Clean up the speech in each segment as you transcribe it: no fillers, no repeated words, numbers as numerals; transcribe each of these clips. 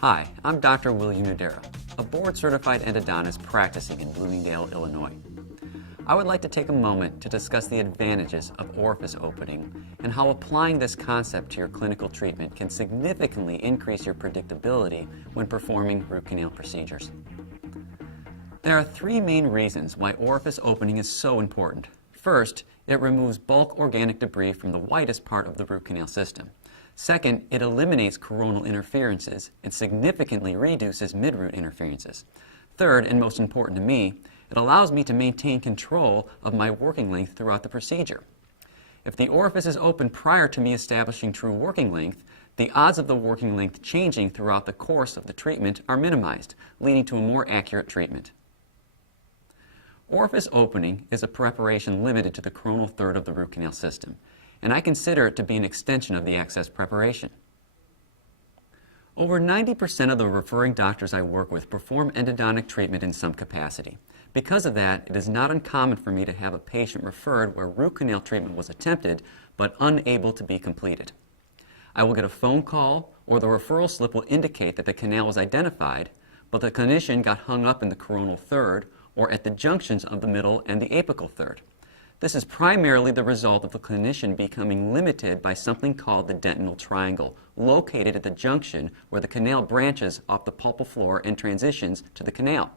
Hi, I'm Dr. William Nudera, a board-certified endodontist practicing in Bloomingdale, Illinois. I would like to take a moment to discuss the advantages of orifice opening and how applying this concept to your clinical treatment can significantly increase your predictability when performing root canal procedures. There are three main reasons why orifice opening is so important. First, it removes bulk organic debris from the widest part of the root canal system. Second, it eliminates coronal interferences and significantly reduces midroot interferences. Third, and most important to me, it allows me to maintain control of my working length throughout the procedure. If the orifice is open prior to me establishing true working length, the odds of the working length changing throughout the course of the treatment are minimized, leading to a more accurate treatment. Orifice opening is a preparation limited to the coronal third of the root canal system, and I consider it to be an extension of the access preparation. Over 90% of the referring doctors I work with perform endodontic treatment in some capacity. Because of that, it is not uncommon for me to have a patient referred where root canal treatment was attempted but unable to be completed. I will get a phone call or the referral slip will indicate that the canal was identified, but the clinician got hung up in the coronal third or at the junctions of the middle and the apical third. This is primarily the result of the clinician becoming limited by something called the dentinal triangle, located at the junction where the canal branches off the pulpal floor and transitions to the canal.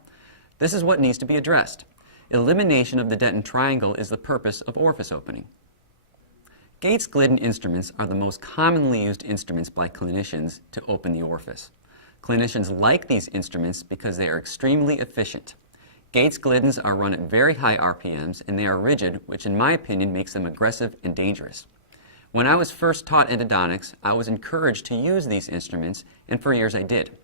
This is what needs to be addressed. Elimination of the dentin triangle is the purpose of orifice opening. Gates-Glidden instruments are the most commonly used instruments by clinicians to open the orifice. Clinicians like these instruments because they are extremely efficient. Gates-Gliddens are run at very high RPMs and they are rigid, which in my opinion makes them aggressive and dangerous. When I was first taught endodontics, I was encouraged to use these instruments, and for years I did.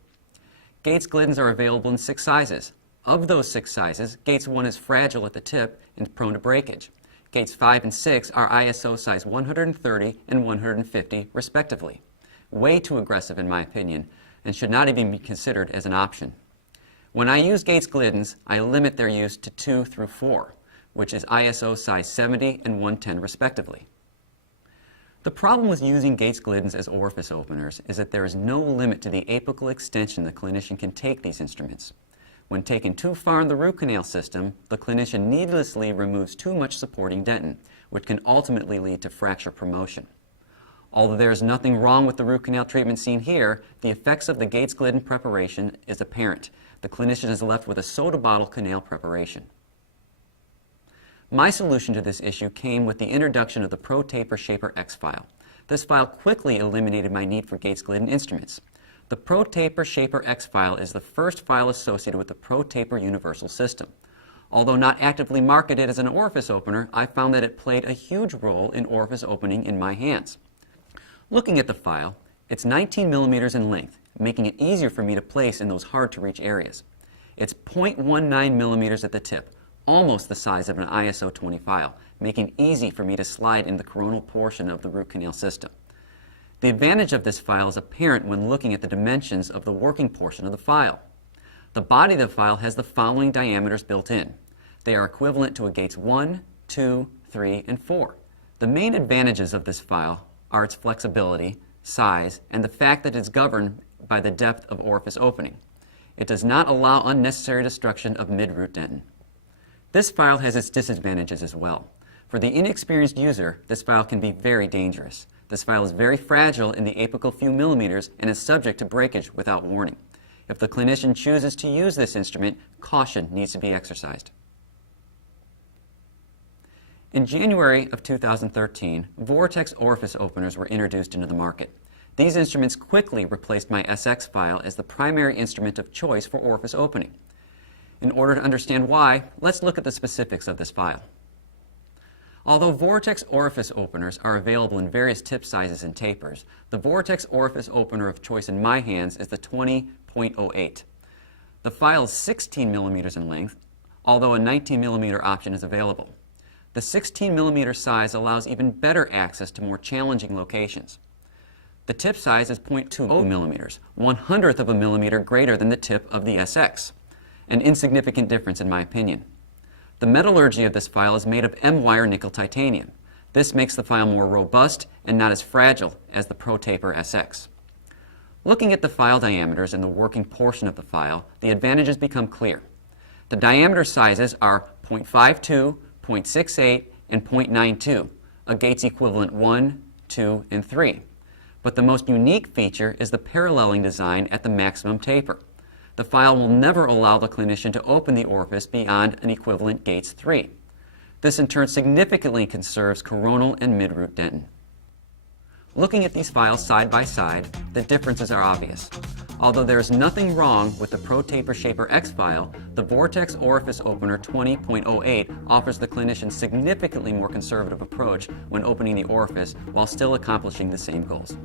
Gates-Gliddens are available in 6 sizes. Of those 6 sizes, Gates 1 is fragile at the tip and prone to breakage. Gates 5 and 6 are ISO size 130 and 150 respectively. Way too aggressive in my opinion, and should not even be considered as an option. When I use Gates-Gliddens, I limit their use to 2 through 4, which is ISO size 70 and 110 respectively. The problem with using Gates-Gliddens as orifice openers is that there is no limit to the apical extension the clinician can take these instruments. When taken too far in the root canal system, the clinician needlessly removes too much supporting dentin, which can ultimately lead to fracture promotion. Although there is nothing wrong with the root canal treatment seen here, the effects of the Gates-Glidden preparation is apparent. The clinician is left with a soda bottle canal preparation. My solution to this issue came with the introduction of the ProTaper Shaper X file. This file quickly eliminated my need for Gates-Glidden instruments. The ProTaper Shaper X file is the first file associated with the ProTaper Universal System. Although not actively marketed as an orifice opener, I found that it played a huge role in orifice opening in my hands. Looking at the file, it's 19 millimeters in length, making it easier for me to place in those hard-to-reach areas. It's 0.19 millimeters at the tip, almost the size of an ISO 20 file, making it easy for me to slide in the coronal portion of the root canal system. The advantage of this file is apparent when looking at the dimensions of the working portion of the file. The body of the file has the following diameters built in. They are equivalent to a Gates 1, 2, 3, and 4. The main advantages of this file are its flexibility, size, and the fact that it's governed by the depth of orifice opening. It does not allow unnecessary destruction of midroot dentin. This file has its disadvantages as well. For the inexperienced user, this file can be very dangerous. This file is very fragile in the apical few millimeters and is subject to breakage without warning. If the clinician chooses to use this instrument, caution needs to be exercised. In January of 2013, Vortex Orifice Openers were introduced into the market. These instruments quickly replaced my SX file as the primary instrument of choice for orifice opening. In order to understand why, let's look at the specifics of this file. Although Vortex Orifice Openers are available in various tip sizes and tapers, the Vortex Orifice Opener of choice in my hands is the 20.08. The file is 16 millimeters in length, although a 19 millimeter option is available. The 16 millimeter size allows even better access to more challenging locations. The tip size is 0.20 millimeters, 1/100th of a millimeter greater than the tip of the SX, an insignificant difference in my opinion. The metallurgy of this file is made of M-wire nickel titanium. This makes the file more robust and not as fragile as the ProTaper SX. Looking at the file diameters and the working portion of the file, the advantages become clear. The diameter sizes are 0.52, 0.68, and 0.92, a gates equivalent 1, 2, and 3. But the most unique feature is the paralleling design at the maximum taper. The file will never allow the clinician to open the orifice beyond an equivalent gates 3. This in turn significantly conserves coronal and mid-root dentin. Looking at these files side by side, the differences are obvious. Although there is nothing wrong with the ProTaper Shaper X file, the Vortex Orifice Opener 20.08 offers the clinician significantly more conservative approach when opening the orifice while still accomplishing the same goals.